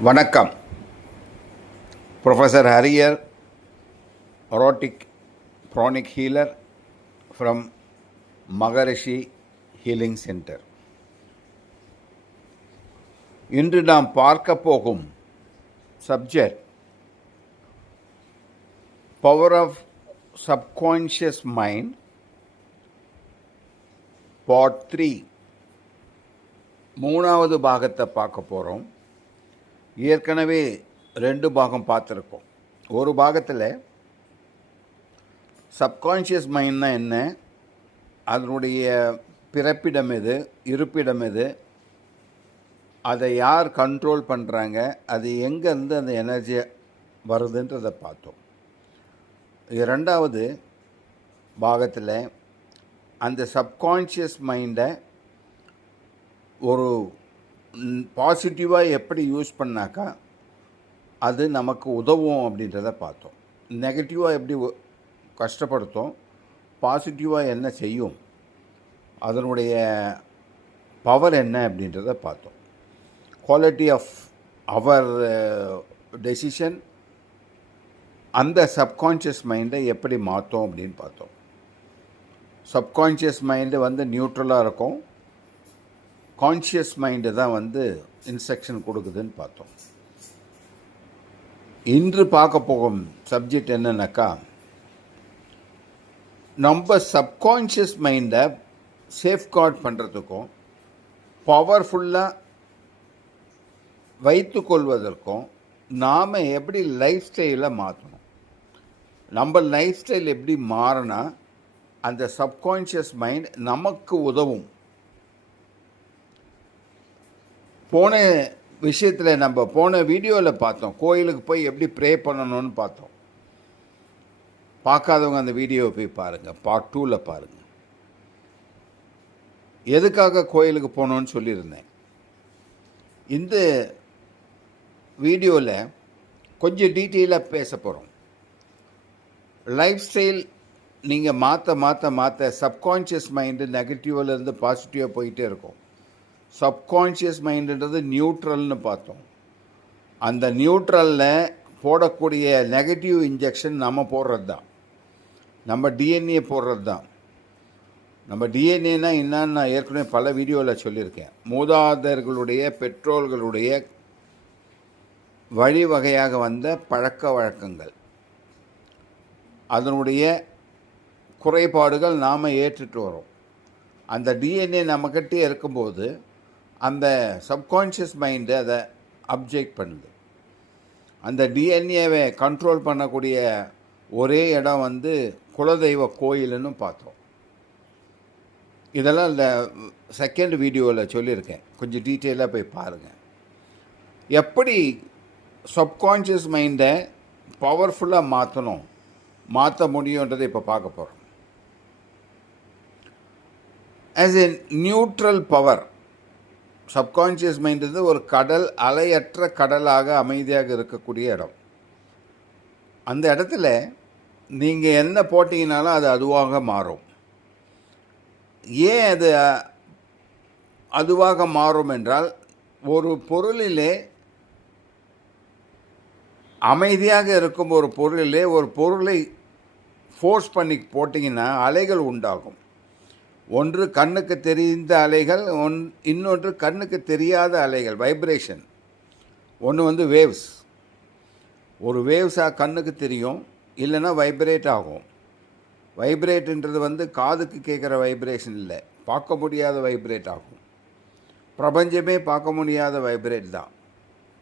வணக்கம். Professor Hariyar, arhatic pranic healer from Maharishi healing centre. இன்று நாம் பார்க்க போகும் subject power of subconscious mind, part 3. மூணாவது பாகத்தை பார்க்க போகிறோம். ஏற்கனவே 2 பாகம் பார்த்துருக்கோம். ஒரு பாகத்தில் சப்கான்ஷியஸ் மைண்ட்னா என்ன, அதனுடைய பிறப்பிடம் எது, இருப்பிடம் எது, அதை யார் கண்ட்ரோல் பண்ணுறாங்க, அது எங்கேருந்து அந்த எனர்ஜி வருதுன்றதை பார்த்தோம். 2வது பாகத்தில் அந்த சப்கான்ஷியஸ் மைண்டை ஒரு பாசிட்டிவாக எப்படி யூஸ் பண்ணாக்கா அது நமக்கு உதவும் அப்படின்றத பார்த்தோம். நெகட்டிவாக எப்படி கஷ்டப்படுத்தும், பாசிட்டிவாக என்ன செய்யும், அதனுடைய பவர் என்ன அப்படின்றத பார்த்தோம். குவாலிட்டி ஆஃப் அவர் டெசிஷன் அந்த சப்கான்ஷியஸ் மைண்டை எப்படி மாற்றும் அப்படின்னு பார்த்தோம். சப்கான்ஷியஸ் மைண்டு நியூட்ரலாக இருக்கும், கான்ஷியஸ் மைண்டு தான் இன்ஸ்ட்ரக்ஷன் கொடுக்குதுன்னு பார்த்தோம். இன்று பார்க்க போகும் சப்ஜெக்ட் என்னன்னாக்கா, நம்ம சப்கான்ஷியஸ் மைண்டை சேஃப்கார்ட் பண்ணுறதுக்கும் பவர்ஃபுல்லாக வைத்து கொள்வதற்கும் நாம் எப்படி லைஃப் ஸ்டைலை மாற்றணும், நம்ம லைஃப் ஸ்டைல் எப்படி மாறினா அந்த சப்கான்ஷியஸ் மைண்ட் நமக்கு உதவும். போன விஷயத்தில் நம்ம போன வீடியோவில் பார்த்தோம், கோயிலுக்கு போய் எப்படி ப்ரே பண்ணணும்னு பார்த்தோம். பார்க்காதவங்க அந்த வீடியோவை போய் பாருங்கள், பார்ட் 2ல் பாருங்கள். எதுக்காக கோயிலுக்கு போகணுன்னு சொல்லியிருந்தேன். இந்த வீடியோவில் கொஞ்சம் டீட்டெயிலாக பேச போகிறோம். லைஃப் ஸ்டைல் நீங்கள் மாற்ற சப்கான்ஷியஸ் மைண்டு நெகட்டிவ்லேருந்து பாசிட்டிவாக போயிட்டே இருக்கும். சப்கான்ஷியஸ் மைண்டுன்றது நியூட்ரல்னு பார்த்தோம். அந்த நியூட்ரலில் போடக்கூடிய நெகட்டிவ் இன்ஜெக்ஷன் நம்ம போடுறது தான், நம்ம டிஎன்ஏ போடுறது தான். நம்ம டிஎன்ஏனா என்னன்னு நான் ஏற்கனவே பல வீடியோவில் சொல்லியிருக்கேன். மூதாதையர்களுடைய பெற்றோர்களுடைய வழிவகையாக வந்த பழக்க வழக்கங்கள், அதனுடைய குறைபாடுகள் நாம் ஏற்றுட்டு வரோம். அந்த டிஎன்ஏ நம்மக்கிட்டே இருக்கும்போது அந்த சப்கான்ஷியஸ் மைண்டு அதை அப்ஜெக்ட் பண்ணுது. அந்த டிஎன்ஏவை கண்ட்ரோல் பண்ணக்கூடிய ஒரே இடம் குலதெய்வ கோயில்னு பார்த்தோம். இதெல்லாம் இந்த செகண்ட் வீடியோவில் சொல்லியிருக்கேன், கொஞ்சம் டீட்டெயிலாக போய் பாருங்கள். எப்படி சப்கான்ஷியஸ் மைண்டை பவர்ஃபுல்லாக மாற்ற முடியுன்றதை இப்போ பார்க்க போகிறோம். As a neutral power, subconscious mind ஒரு கடல், அலையற்ற கடலாக அமைதியாக இருக்கக்கூடிய இடம். அந்த இடத்துல நீங்கள் என்ன போட்டிங்கனாலும் அது அதுவாக மாறும். ஏன் அது அதுவாக மாறும் என்றால், ஒரு பொருளிலே அமைதியாக இருக்கும் ஒரு பொருளை ஃபோர்ஸ் பண்ணி போட்டிங்கன்னா அலைகள் உண்டாகும். ஒன்று கண்ணுக்கு தெரிந்த அலைகள், இன்னொன்று கண்ணுக்கு தெரியாத அலைகள், வைப்ரேஷன். ஒன்று வேவ்ஸ். ஒரு வேவ்ஸாக கண்ணுக்கு தெரியும், இல்லைன்னா வைப்ரேட் ஆகும். வைப்ரேட்டுன்றது காதுக்கு கேட்குற வைப்ரேஷன் இல்லை, பார்க்க முடியாத வைப்ரேட் ஆகும். பிரபஞ்சமே பார்க்க முடியாத வைப்ரேட் தான்.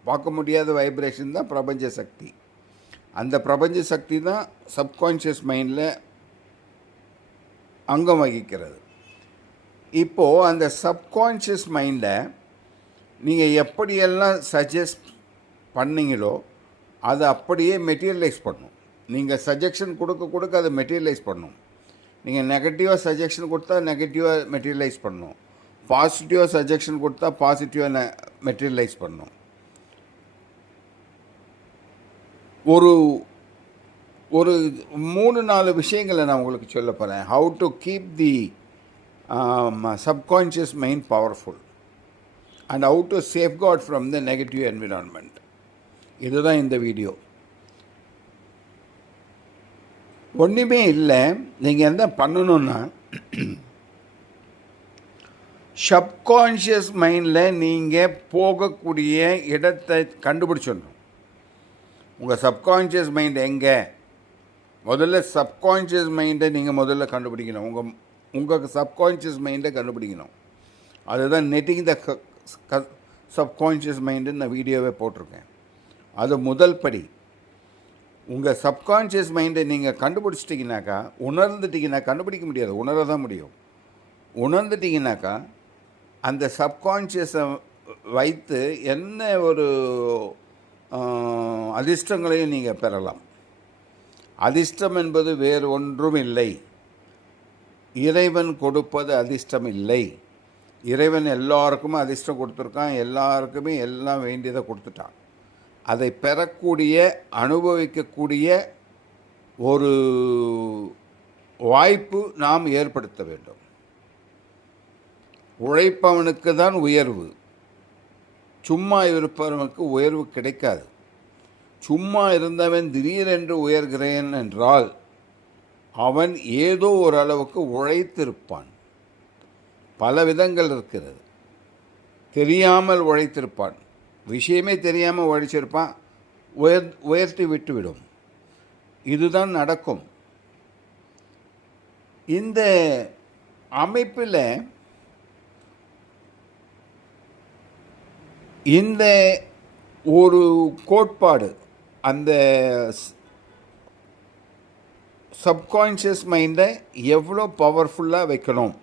பார்க்க முடியாத வைப்ரேஷன் தான் பிரபஞ்ச சக்தி. அந்த பிரபஞ்ச சக்தி தான் சப்கான்ஷியஸ் மைண்டில் அங்கம் வகிக்கிறது. இப்போது அந்த சப்கான்ஷியஸ் மைண்டை நீங்கள் எப்படியெல்லாம் சஜஸ்ட் பண்ணீங்களோ அதை அப்படியே மெட்டீரியலைஸ் பண்ணணும். நீங்கள் சஜெஷன் கொடுக்க அதை மெட்டீரியலைஸ் பண்ணணும். நீங்கள் நெகட்டிவாக சஜெஷன் கொடுத்தா நெகட்டிவாக மெட்டீரியலைஸ் பண்ணணும், பாசிட்டிவாக சஜெஷன் கொடுத்தா பாசிட்டிவாக மெட்டீரியலைஸ் பண்ணணும். ஒரு ஒரு 3-4 விஷயங்களை நான் உங்களுக்கு சொல்ல போகிறேன். How to keep the subconscious mind powerful and how to safeguard from the negative environment. இதுதான் இந்த வீடியோ. ஒன்றுமே இல்லை. நீங்கள் என்ன பண்ணணுன்னா, சப்கான்ஷியஸ் மைண்டில் நீங்கள் போகக்கூடிய இடத்தை கண்டுபிடிச்சிடணும். உங்கள் சப்கான்ஷியஸ் மைண்ட் எங்கே? முதல்ல சப்கான்ஷியஸ் மைண்டை நீங்கள் முதல்ல கண்டுபிடிக்கணும். உங்கள் சப்கான்ஷியஸ் மைண்டை கண்டுபிடிக்கணும். அதுதான் நெட்டிங் த சப்கான்ஷியஸ் மைண்டுன்னு நான் வீடியோவே போட்டிருக்கேன். அது முதல் படி. உங்கள் சப்கான்ஷியஸ் மைண்டை நீங்கள் கண்டுபிடிச்சிட்டிங்கனாக்கா, உணர்ந்துட்டிங்கன்னா, கண்டுபிடிக்க முடியாது, உணர தான் முடியும். உணர்ந்துட்டிங்கனாக்கா அந்த சப்கான்ஷியஸை வைத்து என்ன ஒரு அதிர்ஷ்டங்களையும் நீங்கள் பெறலாம். அதிர்ஷ்டம் என்பது வேறு ஒன்றும் இல்லை. இறைவன் கொடுப்பது அதிர்ஷ்டம் இல்லை. இறைவன் எல்லாருக்குமே அதிர்ஷ்டம் கொடுத்துருக்கான். எல்லாருக்குமே எல்லாம் வேண்டியதை கொடுத்துட்டான். அதை பெறக்கூடிய, அனுபவிக்கக்கூடிய ஒரு வாய்ப்பு நாம் ஏற்படுத்த வேண்டும். உழைப்பவனுக்கு தான் உயர்வு. சும்மா இருப்பவனுக்கு உயர்வு கிடைக்காது. சும்மா இருந்தவன் திடீரென்று உயர்கிறேன் என்றால் அவன் ஏதோ ஒரு அளவுக்கு உழைத்திருப்பான். பல விதங்கள் இருக்கிறது. தெரியாமல் உழைத்திருப்பான். விஷயமே தெரியாமல் உழைச்சிருப்பான். உயர்த்தி விட்டுவிடும். இதுதான் நடக்கும். இந்த அமைப்பில் இந்த ஒரு கோட்பாடு, அந்த சப்கான்ஷியஸ் மைண்டை எவ்வளோ பவர்ஃபுல்லாக வைக்கணும்.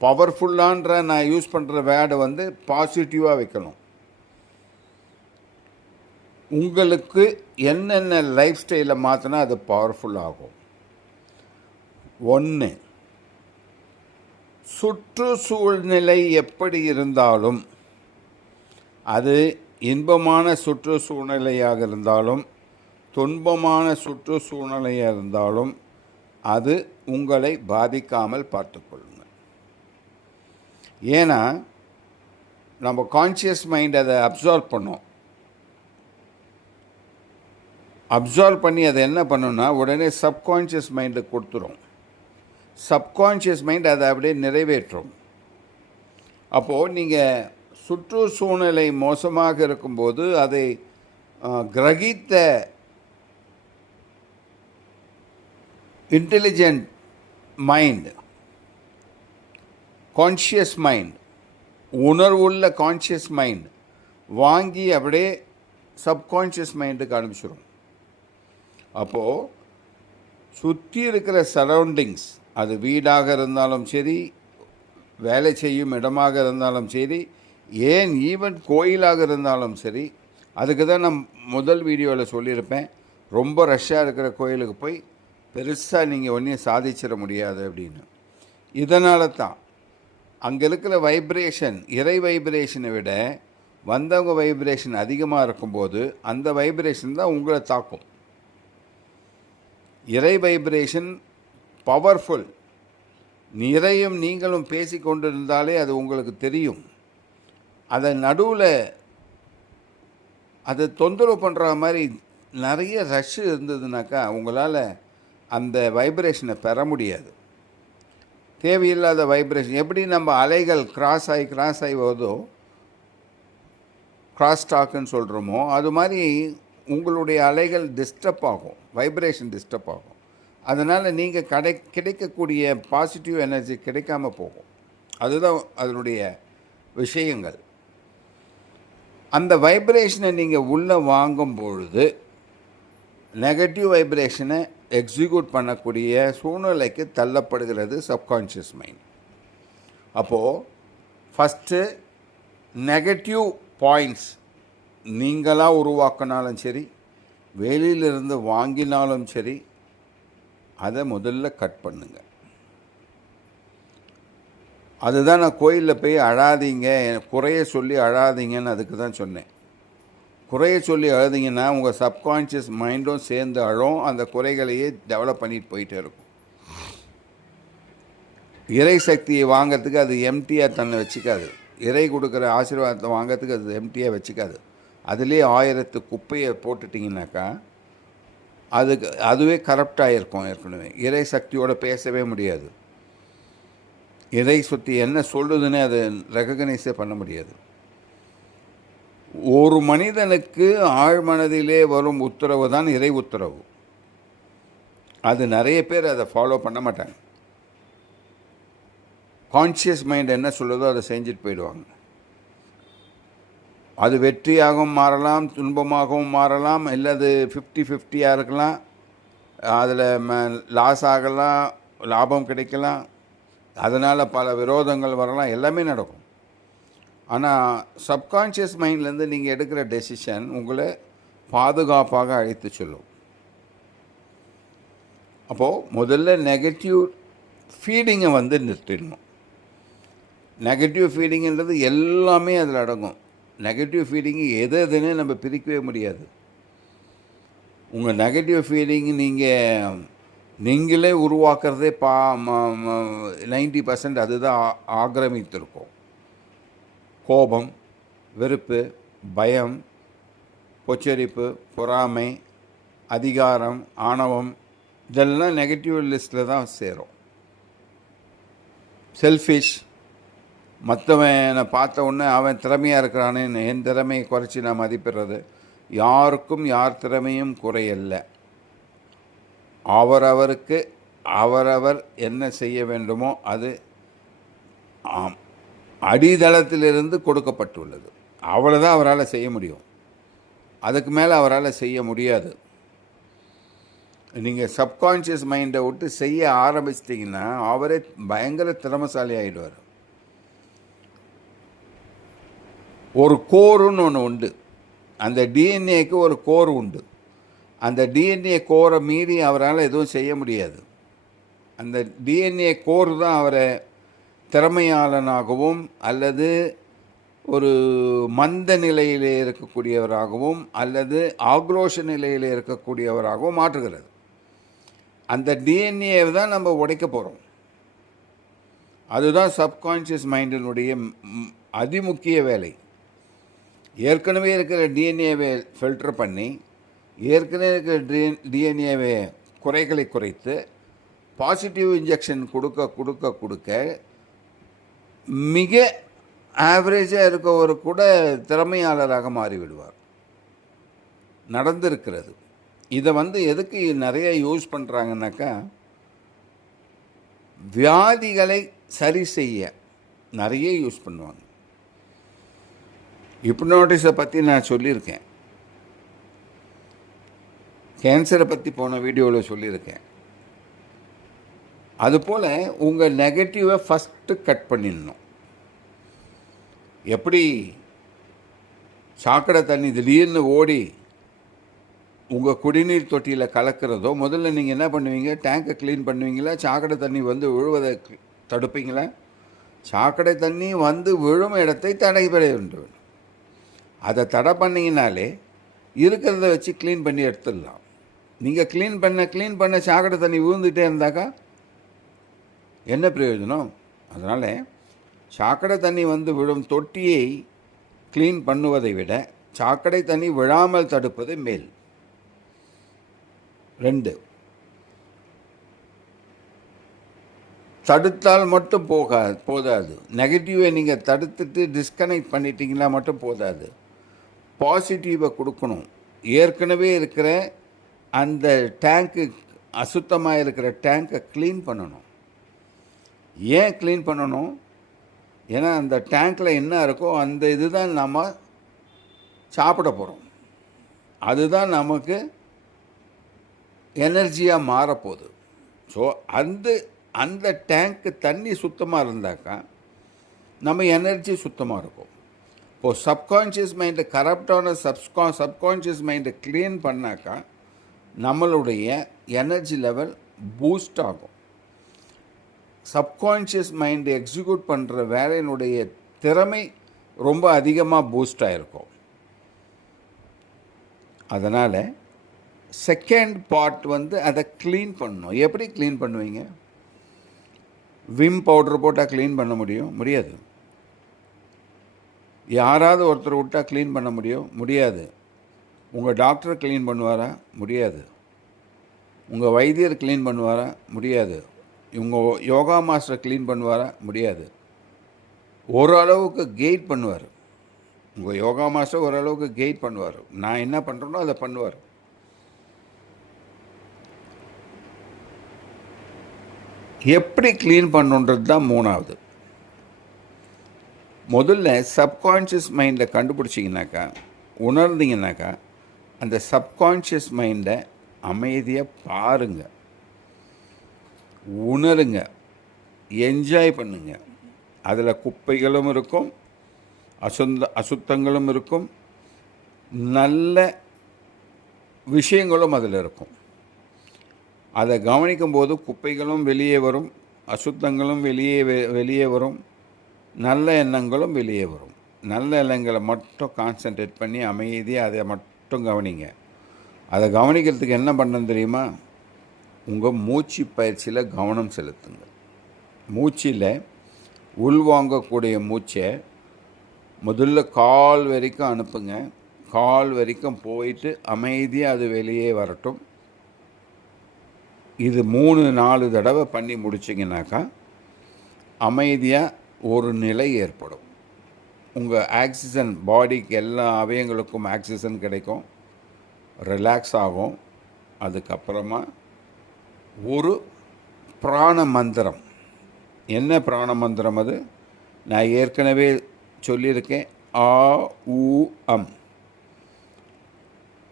பவர்ஃபுல்லான்ற நான் யூஸ் பண்ணுற வேர்டை பாசிட்டிவாக வைக்கணும். உங்களுக்கு என்னென்ன லைஃப் ஸ்டைலை மாற்றினா அது பவர்ஃபுல்லாகும். 1, சுற்றுச்சூழ்நிலை எப்படி இருந்தாலும், அது இன்பமான சுற்றுச்சூழ்நிலையாக இருந்தாலும் துன்பமான சுற்றுச்சூழ்நிலையாக இருந்தாலும் அது உங்களை பாதிக்காமல் பார்த்துக்கொள்ளுங்கள். ஏன்னா நம்ம கான்ஷியஸ் மைண்ட் அதை அப்சார்ப் பண்ணோம். அப்சார்ப் பண்ணி அதை என்ன பண்ணணும்னா உடனே சப்கான்ஷியஸ் மைண்டுக்கு கொடுத்துரும். சப்கான்ஷியஸ் மைண்ட் அதை அப்படியே நிறைவேற்றும். அப்போது நீங்கள் சுற்றுச்சூழ்நிலை மோசமாக இருக்கும்போது அதை கிரகித்த இன்டெலிஜென்ட் மைண்ட், கான்ஷியஸ் மைண்ட், உணர்வுள்ள கான்ஷியஸ் மைண்ட் வாங்கி அப்படியே சப்கான்ஷியஸ் மைண்டுக்கு அனுப்பிச்சிடும். அப்போது சுற்றி இருக்கிற சரௌண்டிங்ஸ், அது வீடாக இருந்தாலும் சரி, வேலை செய்யும் இடமாக இருந்தாலும் சரி, ஏன் ஈவன் கோயிலாக இருந்தாலும் சரி, அதுக்கு தான் நான் முதல் வீடியோவில் சொல்லியிருப்பேன், ரொம்ப ரஷ்ஷாக இருக்கிற கோயிலுக்கு போய் பெருசாக நீங்கள் ஒன்றையும் சாதிச்சிட முடியாது அப்படின்னு. இதனால தான் அங்கே இருக்கிற வைப்ரேஷன், இறை வைப்ரேஷனை விட வந்தவங்க வைப்ரேஷன் அதிகமாக இருக்கும்போது அந்த வைப்ரேஷன் தான் உங்களை தாக்கும். இறை வைப்ரேஷன் பவர்ஃபுல். நிறையும் நீங்களும் பேசி கொண்டிருந்தாலே அது உங்களுக்கு தெரியும். அதை நடுவில் அதை தொந்தரவு பண்ணுற மாதிரி நிறைய ரஷ்ஷு இருந்ததுனாக்கா உங்களால் அந்த வைப்ரேஷனை பெற முடியாது. தேவையில்லாத வைப்ரேஷன், எப்படி நம்ம அலைகள் கிராஸ் ஆகி வருதோ, கிராஸ் டாக்குன்னு சொல்கிறோமோ, அது மாதிரி உங்களுடைய அலைகள் டிஸ்டர்ப் ஆகும், வைப்ரேஷன் டிஸ்டர்ப் ஆகும். அதனால் நீங்கள் கிடைக்கக்கூடிய பாசிட்டிவ் எனர்ஜி கிடைக்காம போகும். அதுதான் அதனுடைய விஷயங்கள். அந்த வைப்ரேஷனை நீங்கள் உள்ளே வாங்கும் பொழுது நெகட்டிவ் வைப்ரேஷனை எக்ஸிக்யூட் பண்ணக்கூடிய சூழ்நிலைக்கு தள்ளப்படுகிறது சப்கான்ஷியஸ் மைண்ட். அப்போது ஃபஸ்ட்டு நெகட்டிவ் பாயிண்ட்ஸ் நீங்களாக உருவாக்கினாலும் சரி, வெளியிலிருந்து வாங்கினாலும் சரி, அதை முதல்ல கட் பண்ணுங்கள். அதுதான் நான் கோயிலில் போய் அழாதீங்க, குறைய சொல்லி அழாதீங்கன்னு அதுக்கு தான் சொன்னேன். குறைய சொல்லி அழுதிங்கன்னா உங்கள் சப்கான்ஷியஸ் மைண்டும் சேர்ந்து அழும், அந்த குறைகளையே டெவலப் பண்ணிட்டு போயிட்டே இருக்கும். இறை சக்தியை வாங்கிறதுக்கு அது எம்டியாக தன்னை வச்சுக்காது. இறை கொடுக்குற ஆசீர்வாதத்தை வாங்கிறதுக்கு அது எம்டியாக வச்சுக்காது. அதிலே 1000 குப்பையை போட்டுட்டிங்கனாக்கா அதுவே கரப்டாக இருக்கும். ஏற்கனவே இறை சக்தியோடு பேசவே முடியாது. இறை சக்தி என்ன சொல்லுதுன்னு அதை ரெகக்னைஸே பண்ண முடியாது. ஒரு மனிதனுக்கு ஆழ்மனதிலே வரும் உத்தரவு தான் இறை உத்தரவு. அது நிறைய பேர் அதை ஃபாலோ பண்ண மாட்டாங்க. கான்ஷியஸ் மைண்ட் என்ன சொல்லுதோ அதை செஞ்சுட்டு போயிடுவாங்க. அது வெற்றியாகவும் மாறலாம், துன்பமாகவும் மாறலாம், இல்லை அது 50-50 இருக்கலாம். அதில் லாஸ் ஆகலாம், லாபம் கிடைக்கலாம், அதனால் பல விரோதங்கள் வரலாம், எல்லாமே நடக்கும். ஆனால் சப்கான்ஷியஸ் மைண்ட்லேருந்து நீங்கள் எடுக்கிற டெசிஷன் உங்களை பாதுகாப்பாக அழைத்து சொல்லும். அப்போது முதல்ல நெகட்டிவ் ஃபீடிங்கை நிறுத்திடணும். நெகட்டிவ் ஃபீடிங்கிறது எல்லாமே அதில் அடங்கும். நெகட்டிவ் ஃபீலிங்கு எதுன்னு நம்ம பிரிக்கவே முடியாது. உங்கள் நெகட்டிவ் ஃபீலிங் நீங்களே உருவாக்குறதே 90% அதுதான் ஆக்கிரமித்திருக்கும். கோபம், வெறுப்பு, பயம், பொச்சரிப்பு, பொறாமை, அதிகாரம், ஆணவம், இதெல்லாம் நெகட்டிவ் லிஸ்ட்டில் தான் சேரும். செல்ஃபிஷ், மற்றவனை பார்த்த உடனே அவன் திறமையாக இருக்கிறானேன்னு என் திறமையை குறைச்சி நான் மதிப்பிடுறது. யாருக்கும் யார் திறமையும் குறையல்ல. அவரவருக்கு அவரவர் என்ன செய்ய வேண்டுமோ அது அடித்தளத்திலிருந்து கொடுக்கப்பட்டுள்ளது. அவ்வளோதான் அவரால் செய்ய முடியும். அதுக்கு மேலே அவரால் செய்ய முடியாது. நீங்கள் சப்கான்ஷியஸ் மைண்டை விட்டு செய்ய ஆரம்பிச்சிட்டிங்கன்னா அவரே பயங்கர திறமைசாலி ஆகிடுவார். ஒரு கோருன்னு ஒன்று உண்டு. அந்த டிஎன்ஏக்கு ஒரு கோர் உண்டு. அந்த டிஎன்ஏ கோரை மீறி அவரால் எதுவும் செய்ய முடியாது. அந்த டிஎன்ஏ கோர் தான் அவரை திறமையாளனாகவும் அல்லது ஒரு மந்த நிலையில் இருக்கக்கூடியவராகவும் அல்லது ஆக்ரோஷ நிலையில் இருக்கக்கூடியவராகவும் மாற்றுகிறது. அந்த டிஎன்ஏவை தான் நம்ம உடைக்க போகிறோம். அதுதான் சப்கான்ஷியஸ் மைண்டினுடைய அதிமுக்கிய வேலை. ஏற்கனவே இருக்கிற டிஎன்ஏவை ஃபில்டர் பண்ணி ஏற்கனவே இருக்கிற டிஎன்ஏவை குறைகளை குறைத்து பாசிட்டிவ் இன்ஜெக்ஷன் கொடுக்க மிக ஆவரேஜாக இருக்கவர் கூட திறமையாளராக மாறிவிடுவார். நடந்திருக்கிறது. இதை எதுக்கு நிறைய யூஸ் பண்ணுறாங்கன்னாக்கா, வியாதிகளை சரி செய்ய நிறைய யூஸ் பண்ணுவாங்க. ஹிப்னோட்டிஸை பற்றி நான் சொல்லியிருக்கேன். கேன்சரை பற்றி போன வீடியோவில் சொல்லியிருக்கேன். அதுபோல் உங்கள் நெகட்டிவை ஃபஸ்ட்டு கட் பண்ணிடணும். எப்படி சாக்கடை தண்ணி திடீர்னு ஓடி உங்கள் குடிநீர் தொட்டியில் கலக்கிறதோ, முதல்ல நீங்கள் என்ன பண்ணுவீங்க? டேங்கை க்ளீன் பண்ணுவீங்களா? சாக்கடை தண்ணி விழுவதை தடுப்பீங்களா? சாக்கடை தண்ணி விழும் இடத்தை தடைபட வேண்டும். அதை தடை பண்ணிங்கனாலே இருக்கிறத வச்சு க்ளீன் பண்ணி எடுத்துடலாம். நீங்கள் க்ளீன் பண்ண சாக்கடை தண்ணி விழுந்துகிட்டே இருந்தாக்கா என்ன பிரயோஜனம்? அதனால் சாக்கடை தண்ணி விழும் தொட்டியை க்ளீன் பண்ணுவதை விட சாக்கடை தண்ணி விழாமல் தடுப்பது மேல். 2, தடுத்தால் மட்டும் போதாது. நெகட்டிவை நீங்கள் தடுத்துட்டு டிஸ்கனெக்ட் பண்ணிட்டீங்களா மட்டும் போதாது. பாசிட்டிவை கொடுக்கணும். ஏற்கனவே இருக்கிற அந்த டேங்க்கு, அசுத்தமாக இருக்கிற டேங்கை க்ளீன் பண்ணணும். ஏன் க்ளீன் பண்ணணும்? ஏன்னா அந்த டேங்க்கில் என்ன இருக்கோ அந்த இதுதான் நம்ம சாப்பிட போகிறோம். அதுதான் நமக்கு எனர்ஜியாக மாறப்போகுது. ஸோ அந்த டேங்க்கு தண்ணி சுத்தமாக இருந்தாக்கா நம்ம எனர்ஜி சுத்தமாக இருக்கும். இப்போது சப்கான்ஷியஸ் மைண்டை கரப்டான சப்கான்ஷியஸ் மைண்டை க்ளீன் பண்ணாக்கா நம்மளுடைய எனர்ஜி லெவல் பூஸ்ட் ஆகும். சப்கான்ஷியஸ் மைண்டை எக்ஸிக்யூட் பண்ணுற வேலையினுடைய திறமை ரொம்ப அதிகமாக பூஸ்ட் ஆகிருக்கும். அதனால் செகண்ட் பார்ட் அதை க்ளீன் பண்ணணும். எப்படி க்ளீன் பண்ணுவீங்க? விம் பவுடர் போட்டால் க்ளீன் பண்ண முடியாது. யாராவது ஒருத்தர் விட்டால் க்ளீன் பண்ண முடியாது. உங்கள் டாக்டர் க்ளீன் பண்ணுவாரா? முடியாது. உங்கள் வைத்தியர் க்ளீன் பண்ணுவாரா? முடியாது. உங்கள் யோகா மாஸ்டர் க்ளீன் பண்ணுவாரா? முடியாது. ஓரளவுக்கு கைட் பண்ணுவார். உங்கள் யோகா மாஸ்டர் ஓரளவுக்கு கைட் பண்ணுவார். நான் என்ன பண்ணுறேனோ அதை பண்ணுவார். எப்படி க்ளீன் பண்ணுன்றது தான் மூணாவது. முதல்ல சப்கான்ஷியஸ் மைண்டை கண்டுபிடிச்சிங்கனாக்கா, உணர்ந்தீங்கன்னாக்கா, அந்த சப்கான்ஷியஸ் மைண்டை அமைதியாக பாருங்க, உணருங்க, என்ஜாய் பண்ணுங்க. அதில் குப்பைகளும் இருக்கும், அசுத்தங்களும் இருக்கும், நல்ல விஷயங்களும் அதில் இருக்கும். அதை கவனிக்கும்போது குப்பைகளும் வெளியே வரும், அசுத்தங்களும் வெளியே வரும், நல்ல எண்ணங்களும் வெளியே வரும். நல்ல எண்ணங்களை மட்டும் கான்சன்ட்ரேட் பண்ணி அமைதியாக அதை மட்டும் கவனிங்க. அதை கவனிக்கிறதுக்கு என்ன பண்ணணும் தெரியுமா? உங்கள் மூச்சு பயிற்சியில் கவனம் செலுத்துங்க. மூச்சில் உள்வாங்கக்கூடிய மூச்சை முதல்ல கால் வரைக்கும் அனுப்புங்க. கால் வரைக்கும் போயிட்டு அமைதியாக அது வெளியே வரட்டும். இது 3-4 தடவை பண்ணி முடிச்சிங்கனாக்கா அமைதியாக ஒரு நிலை ஏற்படும். உங்கள் ஆக்சிஜன் பாடிக்கு எல்லா அவயங்களுக்கும் ஆக்சிஜன் கிடைக்கும், ரிலாக்ஸ் ஆகும். அதுக்கப்புறமா ஒரு பிராண மந்திரம். என்ன பிராண மந்திரம் அது? நான் ஏற்கனவே சொல்லியிருக்கேன். ஆ ஊ அம்.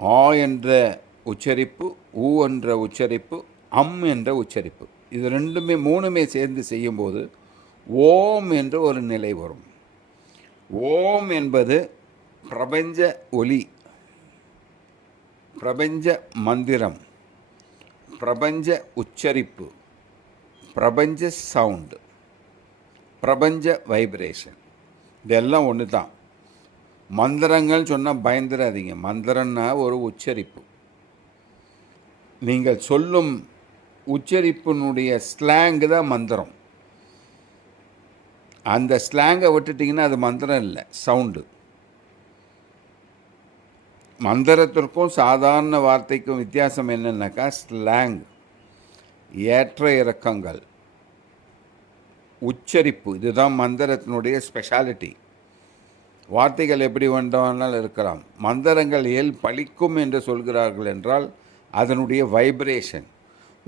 ஆ என்ற உச்சரிப்பு, ஊ என்ற உச்சரிப்பு, அம் என்ற உச்சரிப்பு. இது மூணுமே சேர்ந்து செய்யும்போது ஓம் என்ற ஒரு நிலை வரும். ஓம் என்பது பிரபஞ்ச ஒலி, பிரபஞ்ச மந்திரம், பிரபஞ்ச உச்சரிப்பு, பிரபஞ்ச சவுண்டு, பிரபஞ்ச வைப்ரேஷன். இதெல்லாம் ஒன்று தான். மந்திரங்கள் சொன்னால் பயந்துடாதீங்க. மந்திரம்னா ஒரு உச்சரிப்பு. நீங்கள் சொல்லும் உச்சரிப்பினுடைய ஸ்லாங்கு தான் மந்திரம். அந்த ஸ்லாங்கை விட்டுட்டிங்கன்னா அது மந்திரம் இல்லை, சவுண்டு. மந்திரத்திற்கும் சாதாரண வார்த்தைக்கும் வித்தியாசம் என்னன்னாக்கா ஸ்லாங், ஏற்ற இறக்கங்கள், உச்சரிப்பு. இதுதான் மந்திரத்தினுடைய ஸ்பெஷாலிட்டி. வார்த்தைகள் எப்படி வேண்டாலும் இருக்கலாம். மந்திரங்கள் பலிக்கும் என்று சொல்கிறார்கள் என்றால் அதனுடைய வைப்ரேஷன்.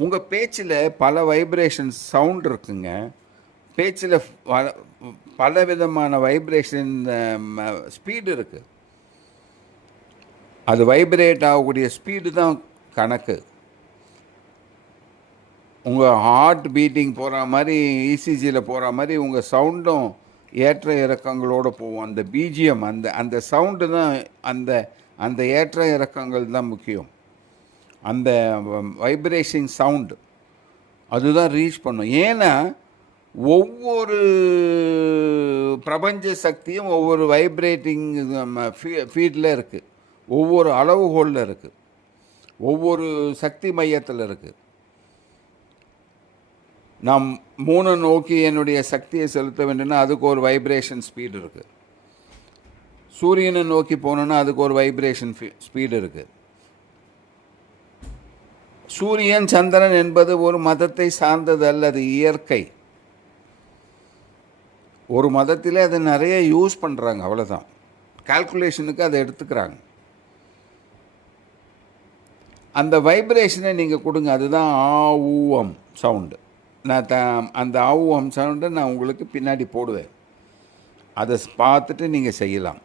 உங்கள் பேச்சில் பல வைப்ரேஷன் சவுண்ட் இருக்குங்க. பேச்சில் பல விதமான வைப்ரேஷன் ஸ்பீடு இருக்குது. அது வைப்ரேட் ஆகக்கூடிய ஸ்பீடு தான் கணக்கு. உங்கள் ஹார்ட் பீட்டிங் போகிற மாதிரி, இசிஜியில் போகிற மாதிரி உங்கள் சவுண்டும் ஏற்ற இறக்கங்களோடு போகும். அந்த பிஜிஎம், அந்த சவுண்டு தான், அந்த ஏற்ற இறக்கங்கள் தான் முக்கியம். அந்த வைப்ரேஷன் சவுண்டு அதுதான் ரீச் பண்ணும். ஏன்னா ஒவ்வொரு பிரபஞ்ச சக்தியும் ஒவ்வொரு வைப்ரேட்டிங் ஃபீல்டில் இருக்குது, ஒவ்வொரு அளவுகோலில் இருக்குது, ஒவ்வொரு சக்தி மையத்தில் இருக்குது. நாம் மூணு நோக்கி என்னுடைய சக்தியை செலுத்த வேண்டும்னா அதுக்கு ஒரு வைப்ரேஷன் ஸ்பீடு இருக்குது. சூரியனை நோக்கி போகணுன்னா அதுக்கு ஒரு வைப்ரேஷன் ஸ்பீடு இருக்குது. சூரியன் சந்திரன் என்பது ஒரு மதத்தை சார்ந்தது அல்ல, அது இயற்கை. ஒரு மதத்திலே அதை நிறைய யூஸ் பண்ணுறாங்க, அவ்வளோதான். கால்குலேஷனுக்கு அதை எடுத்துக்கிறாங்க. அந்த வைப்ரேஷனை நீங்கள் கொடுங்க. அதுதான் ஆவூம் சவுண்டு. நான் அந்த ஆவூம் சவுண்டை நான் உங்களுக்கு பின்னாடி போடுவேன். அதை பார்த்துட்டு நீங்கள் செய்யலாம்.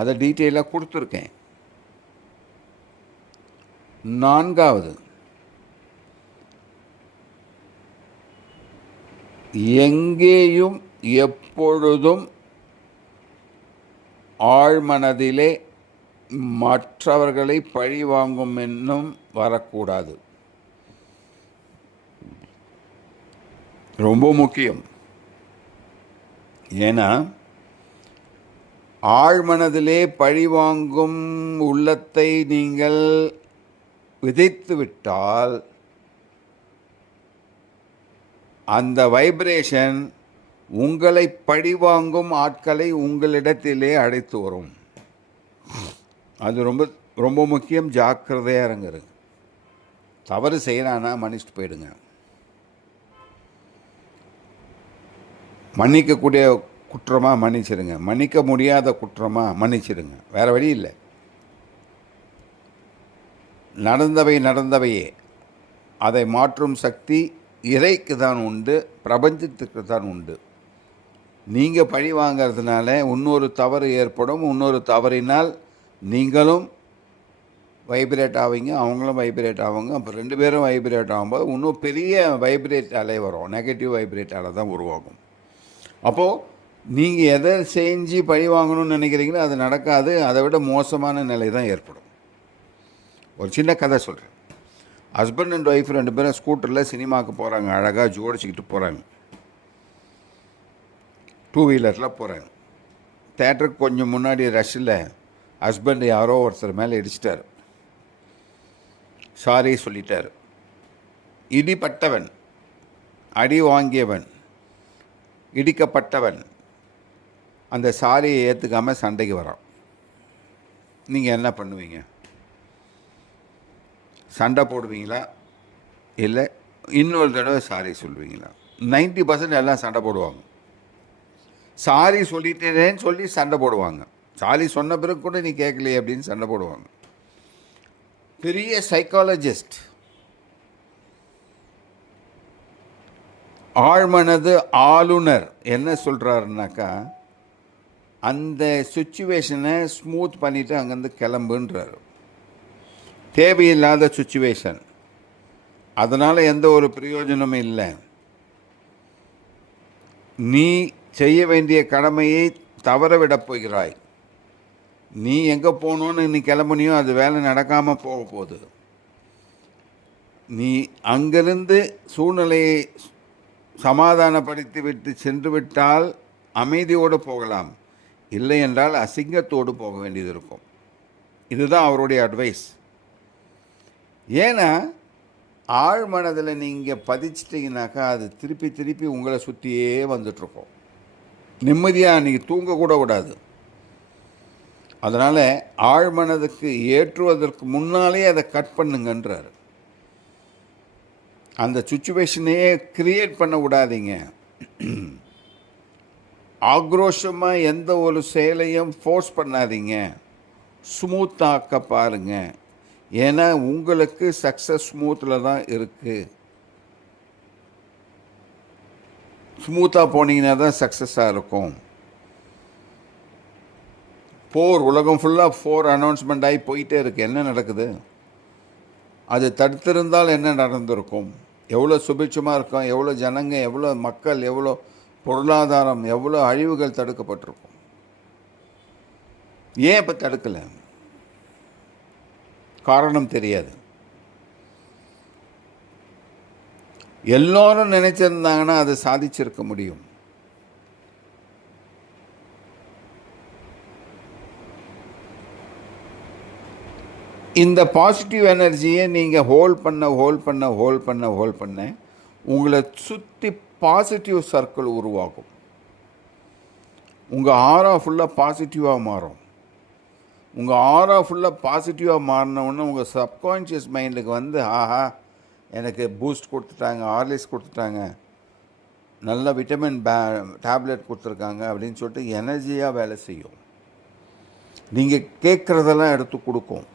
அதை டீட்டெயிலாக கொடுத்துருக்கேன். நான்காவது, எங்கேயும் எப்பொழுதும் ஆழ்மனதிலே மற்றவர்களை பழிவாங்கும் எண்ணம் வரக்கூடாது. ரொம்ப முக்கியம். ஏன்னா ஆழ்மனதிலே பழிவாங்கும் உள்ளத்தை நீங்கள் விதைத்து விட்டால் அந்த வைப்ரேஷன் உங்களை பழிவாங்கும் ஆட்களை உங்களிடத்திலே அழைத்து வரும். அது ரொம்ப ரொம்ப முக்கியம். ஜாக்கிரதையாக இருங்க. தவறு செய்கிறானா மன்னிச்சுட்டு போயிடுங்க. மன்னிக்கக்கூடிய குற்றமாக மன்னிச்சிடுங்க, மன்னிக்க முடியாத குற்றமாக மன்னிச்சிடுங்க. வேறு வழி இல்லை. நடந்தவை நடந்தவையே. அதை மாற்றும் சக்தி இறைக்கு தான் உண்டு, பிரபஞ்சத்துக்கு தான் உண்டு. நீங்கள் பழி வாங்கிறதுனால இன்னொரு தவறு ஏற்படும். இன்னொரு தவறினால் நீங்களும் வைப்ரேட் ஆவீங்க, அவங்களும் வைப்ரேட் ஆவாங்க. அப்போ 2 பேரும் வைப்ரேட் ஆகும்போது இன்னும் பெரிய வைப்ரேட் அலை வரும். நெகட்டிவ் வைப்ரேட் அலை தான் உருவாகும். அப்போது நீங்கள் எதை செஞ்சு பழி வாங்கணும்னு நினைக்கிறீங்களோ அது நடக்காது. அதை விட மோசமான நிலை தான் ஏற்படும். ஒரு சின்ன கதை சொல்கிறேன். ஹஸ்பண்ட் அண்ட் ஒய்ஃப் 2 பேரும் ஸ்கூட்டரில் சினிமாவுக்கு போகிறாங்க. அழகாக ஜோடிச்சிக்கிட்டு போகிறாங்க. 2 வீலரில் போகிறாங்க. தேட்டருக்கு கொஞ்சம் முன்னாடி ரஷ்ஷில் ஹஸ்பண்ட் யாரோ ஒருத்தர் மேலே இடிச்சிட்டார். சாரி சொல்லிட்டார். இடிப்பட்டவன், அடி வாங்கியவன், இடிக்கப்பட்டவன் அந்த சாரியை ஏற்றுக்காமல் சண்டைக்கு வரான். நீங்கள் என்ன பண்ணுவீங்க? சண்டை போடுவீங்களா, இல்லை இன்னொரு தடவை சாரி சொல்லுவீங்களா? 90% எல்லாம் சண்டை போடுவாங்க. சாரி சொல்லிட்டேன்னு சொல்லி சண்டை போடுவாங்க. சாரி சொன்ன பிறகு கூட நீ கேட்கலையே அப்படின்னு சண்டை போடுவாங்க. பெரிய சைக்காலஜிஸ்ட், ஆழ்மனது ஆளுநர் என்ன சொல்கிறாருனாக்கா, அந்த சுச்சுவேஷனை ஸ்மூத் பண்ணிவிட்டு அங்கேருந்து கிளம்புன்றார். தேவையில்லாத சுச்சுவேஷன், அதனால் எந்த ஒரு பிரயோஜனமும் இல்லை. நீ செய்ய வேண்டிய கடமையை தவற விடப் போகிறாய். நீ எங்கே போகணுன்னு நீ கிளம்புனியோ அது வேலை நடக்காமல் போக போகுது. நீ அங்கிருந்து சூழ்நிலையை சமாதானப்படுத்தி விட்டு சென்று விட்டால் அமைதியோடு போகலாம், இல்லை என்றால் அசிங்கத்தோடு போக வேண்டியது இருக்கும். இதுதான் அவருடைய அட்வைஸ். ஏன்னா ஆழ்மனதில் நீங்கள் பதிச்சிட்டிங்கனாக்கா அது திருப்பி திருப்பி உங்களை சுற்றியே வந்துட்டுருக்கோம். நிம்மதியாக நீங்கள் தூங்கக்கூட கூடாது. அதனால் ஆழ்மனதுக்கு ஏற்றுவதற்கு முன்னாலே அதை கட் பண்ணுங்கன்றார். அந்த சுச்சுவேஷனையே கிரியேட் பண்ண விடாதீங்க. ஆக்ரோஷமாக எந்த ஒரு செயலையும் ஃபோர்ஸ் பண்ணாதீங்க. ஸ்மூத்தாக்க பாருங்கள். ஏன்னா உங்களுக்கு சக்ஸஸ் ஸ்மூத்தில் தான் இருக்குது. ஸ்மூத்தாக போனீங்கன்னா தான் சக்ஸஸாக இருக்கும். போர் உலகம் ஃபுல்லாக 4 அனௌன்ஸ்மெண்ட் ஆகி போயிட்டே இருக்குது. என்ன நடக்குது? அது தடுத்திருந்தால் என்ன நடந்திருக்கும்? எவ்வளோ சுபிட்சமாக இருக்கும், எவ்வளோ ஜனங்க, எவ்வளோ மக்கள், எவ்வளோ பொருளாதாரம், எவ்வளோ அழிவுகள் தடுக்கப்பட்டிருக்கும். ஏன் இப்போ தடுக்கலை? காரணம் தெரியாது. எல்லோரும் நினைச்சிருந்தாங்கன்னா அதை சாதிச்சிருக்க முடியும். இந்த பாசிட்டிவ் எனர்ஜியை நீங்கள் ஹோல்ட் பண்ண உங்களை சுற்றி பாசிட்டிவ் சர்க்கிள் உருவாகும். உங்கள் ஆரா ஃபுல்லாக பாசிட்டிவாக மாறும். உங்கள் ஆரா ஃபுல்லாக பாசிட்டிவாக மாறினவுடனே உங்கள் சப்கான்ஷியஸ் மைண்டுக்கு வந்து ஆஹா எனக்கு பூஸ்ட் கொடுத்துட்டாங்க, ஹார்லிக்ஸ் கொடுத்துட்டாங்க, நல்ல விட்டமின் டேப்லெட் கொடுத்துருக்காங்க அப்படின்னு சொல்லிட்டு எனர்ஜியாக வேலை செய்யும். நீங்கள் கேட்குறதெல்லாம் எடுத்து கொடுக்கும்.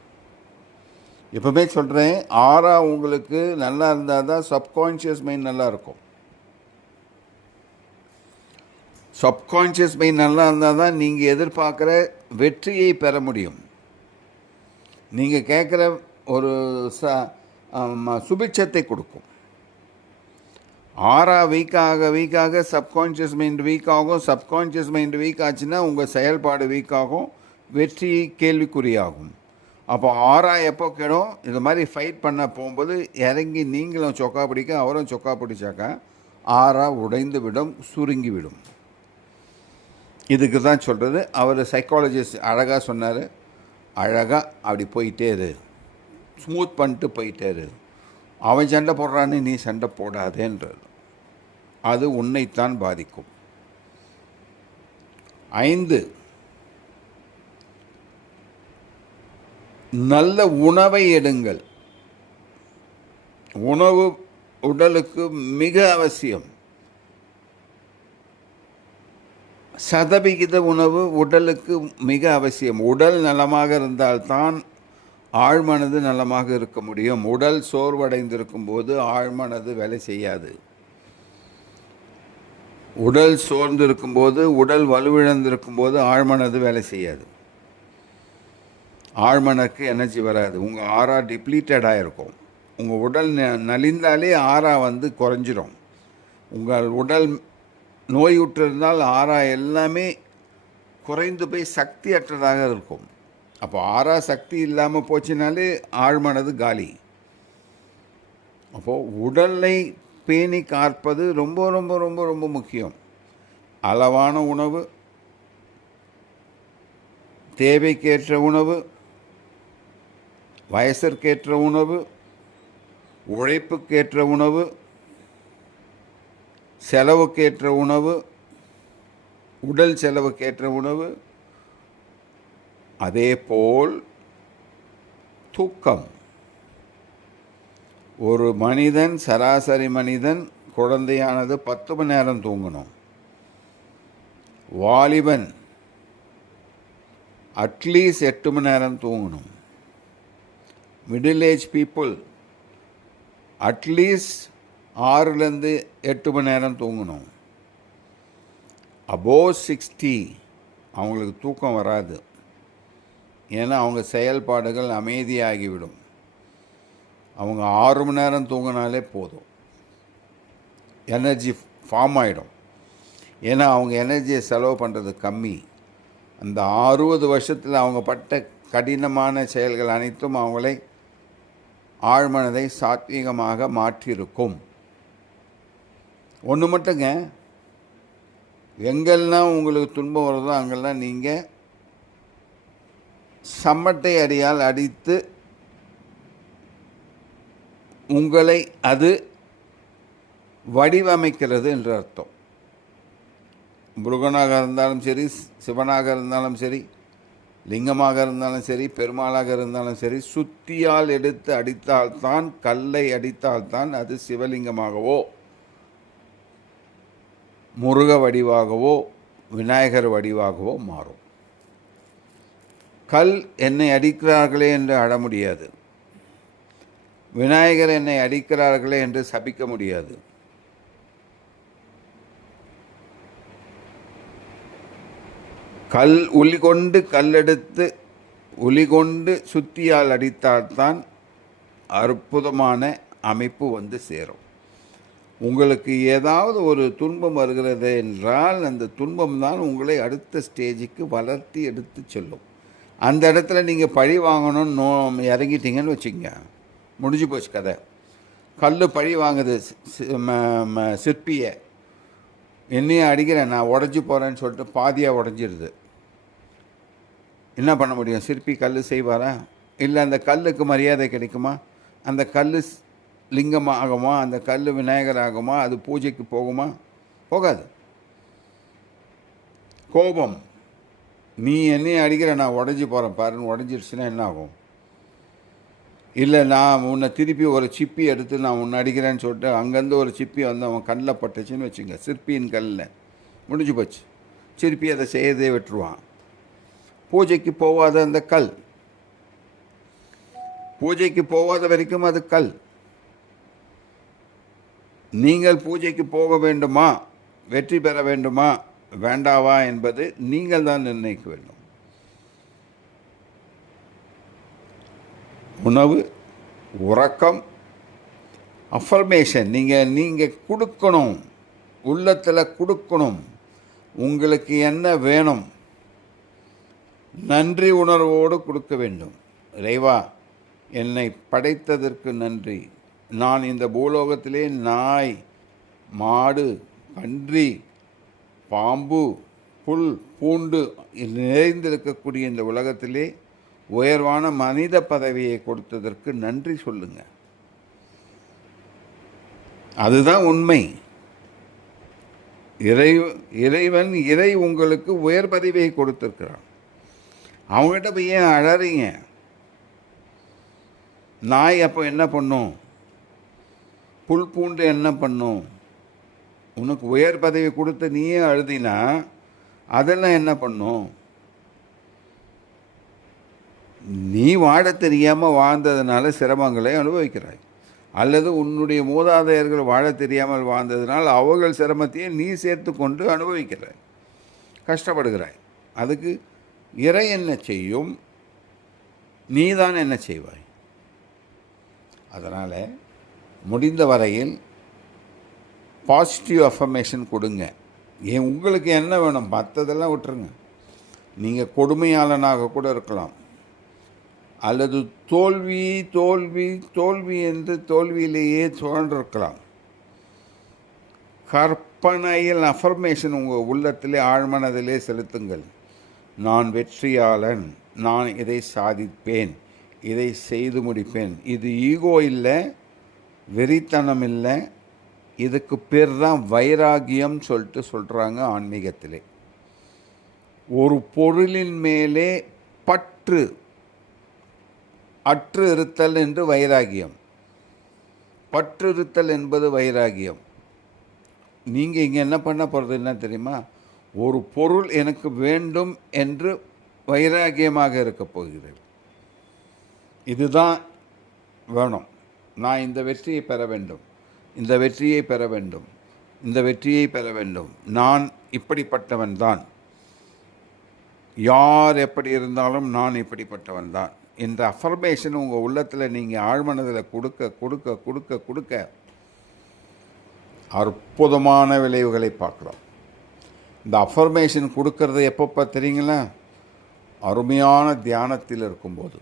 எப்பவுமே சொல்கிறேன், ஆறா உங்களுக்கு நல்லா இருந்தால் தான் சப்கான்ஷியஸ் மைண்ட் நல்லா இருக்கும். சப்கான்ஷியஸ் மைண்ட் நல்லா இருந்தால் தான் நீங்கள் எதிர்பார்க்குற வெற்றியை பெற முடியும். நீங்கள் கேட்குற ஒரு சுபிட்சத்தை கொடுக்கும். ஆறா வீக்காக சப்கான்ஷியஸ் மைண்ட் வீக் ஆகும். சப்கான்ஷியஸ் மைண்ட் வீக் ஆச்சுன்னா உங்கள் செயல்பாடு வீக் ஆகும், வெற்றி கேள்விக்குறியாகும். அப்போ ஆறா எப்போ கெடும்? இது மாதிரி ஃபைட் பண்ண போகும்போது இறங்கி நீங்களும் சொக்கா பிடிக்க அவரும் சொக்கா பிடிச்சாக்கா ஆறா உடைந்து விடும், சுருங்கி விடும். இதுக்கு தான் சொல்கிறது. அவர் சைக்காலஜிஸ்ட் அழகாக சொன்னார், அழகாக அப்படி போயிட்டே இரு, ஸ்மூத் பண்ணிட்டு போயிட்டே இரு. அவன் சண்டை போடுறான்னு நீ சண்டை போடாதேன்றது. அது உன்னைத்தான் பாதிக்கும். 5, நல்ல உணவை எடுங்கள். உணவு உடலுக்கு மிக அவசியம். சதவிகித உணவு உடலுக்கு மிக அவசியம். உடல் நலமாக இருந்தால்தான் ஆழ்மனது நலமாக இருக்க முடியும். உடல் சோர்வடைந்திருக்கும் போது ஆழ்மனது வேலை செய்யாது. உடல் சோர்ந்திருக்கும் போது, உடல் வலுவிழந்திருக்கும் போது ஆழ்மனது வேலை செய்யாது. ஆழ்மனக்கு எனர்ஜி வராது. உங்கள் ஆறா டிப்ளீட்டடாக இருக்கும். உங்கள் உடல் நலிந்தாலே ஆறா குறைஞ்சிரும். உங்கள் உடல் நோயுற்றிருந்தால் ஆறா எல்லாமே குறைந்து போய் சக்தி அற்றதாக இருக்கும். அப்போ ஆறா சக்தி இல்லாமல் போச்சுனாலே ஆழ்மனது காலி. அப்போது உடலை பேணி காப்பது ரொம்ப ரொம்ப ரொம்ப ரொம்ப முக்கியம். அளவான உணவு, தேவைக்கேற்ற உணவு, வயசிற்கேற்ற உணவு, உழைப்புக்கேற்ற உணவு, செலவுக்கேற்ற உணவு, உடல் செலவுக்கேற்ற உணவு, அதேபோல் தூக்கம். ஒரு மனிதன், சராசரி மனிதன், குழந்தையானது 10 மணி நேரம் தூங்கணும். வாலிபன் அட்லீஸ்ட் 8 மணி நேரம் தூங்கணும். மிடில் ஏஜ் பீப்புள் அட்லீஸ்ட் 6லேருந்து 8 மணி நேரம் தூங்கணும். அபோவ் 60 அவங்களுக்கு தூக்கம் வராது. ஏன்னா அவங்க செயல்பாடுகள் அமைதியாகிவிடும். அவங்க 6 மணி நேரம் தூங்கினாலே போதும், எனர்ஜி ஃபார்ம் ஆகிடும். ஏன்னா அவங்க எனர்ஜியை செலவு பண்ணுறது கம்மி. அந்த 60 வருஷத்தில் அவங்க பட்ட கடினமான செயல்கள் அனைத்தும் அவங்களை ஆழ்மனதை சாத்வீகமாக மாற்றியிருக்கும். ஒன்று மட்டுங்க, எங்கெல்லாம் உங்களுக்கு துன்பம் வருதோ அங்கெல்லாம் நீங்கள் சம்மட்டை அடியால் அடித்து உங்களை அது வடிவமைக்கிறது என்று அர்த்தம். முருகனாக இருந்தாலும் சரி, சிவனாக இருந்தாலும் சரி, லிங்கமாக இருந்தாலும் சரி, பெருமாளாக இருந்தாலும் சரி, சுத்தியால் எடுத்து அடித்தால்தான், கல்லை அடித்தால்தான் அது சிவலிங்கமாகவோ, முருக வடிவாகவோ, விநாயகர் வடிவாகவோ மாறும். கல் என்னை அடிக்கிறார்களே என்று அழ முடியாது. விநாயகர் என்னை அடிக்கிறார்களே என்று சபிக்க முடியாது. உளி கொண்டு கல்லெடுத்து உளி கொண்டு சுத்தியால் அடித்தால்தான் அற்புதமான அமைப்பு சேரும். உங்களுக்கு ஏதாவது ஒரு துன்பம் வருகிறது என்றால் அந்த துன்பம் தான் உங்களை அடுத்த ஸ்டேஜுக்கு வளர்த்தி எடுத்து செல்லும். அந்த இடத்துல நீங்கள் பழி வாங்கணும்னு இறங்கிட்டீங்கன்னு வச்சுக்கங்க, முடிஞ்சு போச்சு கதை. கல் பழி வாங்குது சிற்பியை, என்னையும் அடிக்கிறேன், நான் உடஞ்சி போகிறேன்னு சொல்லிட்டு பாதியாக உடஞ்சிருது. என்ன பண்ண முடியும்? சிற்பி கல் செய்வாரா? இல்லை அந்த கல்லுக்கு மரியாதை கிடைக்குமா? அந்த கல் லிங்கமாக ஆகுமா? அந்த கல் விநாயகர் ஆகுமா? அது பூஜைக்கு போகுமா? போகாது. கோபம், நீ என்னையும் அடிக்கிற, நான் உடஞ்சி போகிறேன் பாருன்னு உடஞ்சிருச்சுன்னா என்ன ஆகும்? இல்லை நான் உன்னை திருப்பி ஒரு சிப்பி எடுத்து நான் உன்னை அடிக்கிறேன்னு சொல்லிட்டு அங்கேருந்து ஒரு சிப்பி அவன் கல்லில் பட்டுச்சுன்னு வச்சுங்க, சிற்பியின் கல்லில், முடிஞ்சு போச்சு. சிற்பி அதை செய்யறதே விட்டுருவான். பூஜைக்கு போகாத அந்த கல், பூஜைக்கு போகாத வரைக்கும் அது கல். நீங்கள் பூஜைக்கு போக வேண்டுமா, வெற்றி பெற வேண்டுமா, வேண்டாவா என்பது நீங்கள் தான் நிர்ணயிக்க வேண்டும். உணவு, உறக்கம், அஃபர்மேஷன் நீங்கள் கொடுக்கணும், உள்ளத்தில் கொடுக்கணும். உங்களுக்கு என்ன வேணும், நன்றி உணர்வோடு கொடுக்க வேண்டும். இறைவா, என்னை படைத்ததற்கு நன்றி. நான் இந்த பூலோகத்திலே நாய், மாடு, பன்றி, பாம்பு, புல், பூண்டு நிறைந்திருக்கக்கூடிய இந்த உலகத்திலே உயர்வான மனித பதவியை கொடுத்ததற்கு நன்றி சொல்லுங்க. அதுதான் உண்மை. இறை இறைவன் உங்களுக்கு உயர் பதவியை கொடுத்துருக்கிறான். அவங்ககிட்ட போய் ஏன் அழறீங்க? நாய் அப்போ என்ன பண்ணும்? புல் பூண்டு என்ன பண்ணும்? உனக்கு உயர் பதவி கொடுத்து நீயே அழுதினா அதெல்லாம் என்ன பண்ணும்? நீ வாழ தெரியாமல் வாழ்ந்ததுனால சிரமங்களை அனுபவிக்கிறாய், அல்லது உன்னுடைய மூதாதையர்கள் வாழ தெரியாமல் வாழ்ந்ததுனால் அவர்கள் சிரமத்தையும் நீ சேர்த்து கொண்டு அனுபவிக்கிறாய், கஷ்டப்படுகிறாய். அதுக்கு இறை என்ன செய்யும்? நீ தான் என்ன செய்வாய்? அதனால் முடிந்த வரையில் பாசிட்டிவ் அஃபர்மேஷன் கொடுங்க. ஏன் உங்களுக்கு என்ன வேணும் மற்றதெல்லாம் விட்டுருங்க. நீங்கள் கொடுமையாளனாக கூட இருக்கலாம், அல்லது தோல்வி தோல்வி தோல்வி என்று தோல்வியிலேயே சுழன்றிருக்கலாம். கற்பனையில் அஃபர்மேஷன் உங்கள் உள்ளத்திலே ஆழ்மனதிலே செலுத்துங்கள். நான் வெற்றியாளன், நான் இதை சாதிப்பேன், இதை செய்து முடிப்பேன். இது ஈகோ இல்லை, வெறித்தனம் இல்லை, இதுக்கு பேர் தான் வைராகியம் சொல்கிறாங்க ஆன்மீகத்திலே. ஒரு பொருளின் மேலே பற்று அற்று இருத்தல் என்று வைராகியம். பற்று இருத்தல் என்பது வைராகியம். நீங்கள் இங்கே என்ன பண்ண போகிறது என்ன தெரியுமா? ஒரு பொருள் எனக்கு வேண்டும் என்று வைராகியமாக இருக்க போகிறது. இதுதான் வேணும், நான் இந்த வெற்றியை பெற வேண்டும், இந்த வெற்றியை பெற வேண்டும், இந்த வெற்றியை பெற வேண்டும், நான் இப்படிப்பட்டவன் தான், யார் எப்படி இருந்தாலும் நான் இப்படிப்பட்டவன் தான் என்ற அஃபர்மேஷன் உங்கள் உள்ளத்தில் நீங்கள் ஆழ்மனதில் கொடுக்க கொடுக்க கொடுக்க கொடுக்க அற்புதமான விளைவுகளை பார்க்கலாம். இந்த அஃபர்மேஷன் கொடுக்கறது எப்போ தெரியுங்களா? அருமையான தியானத்தில் இருக்கும்போது.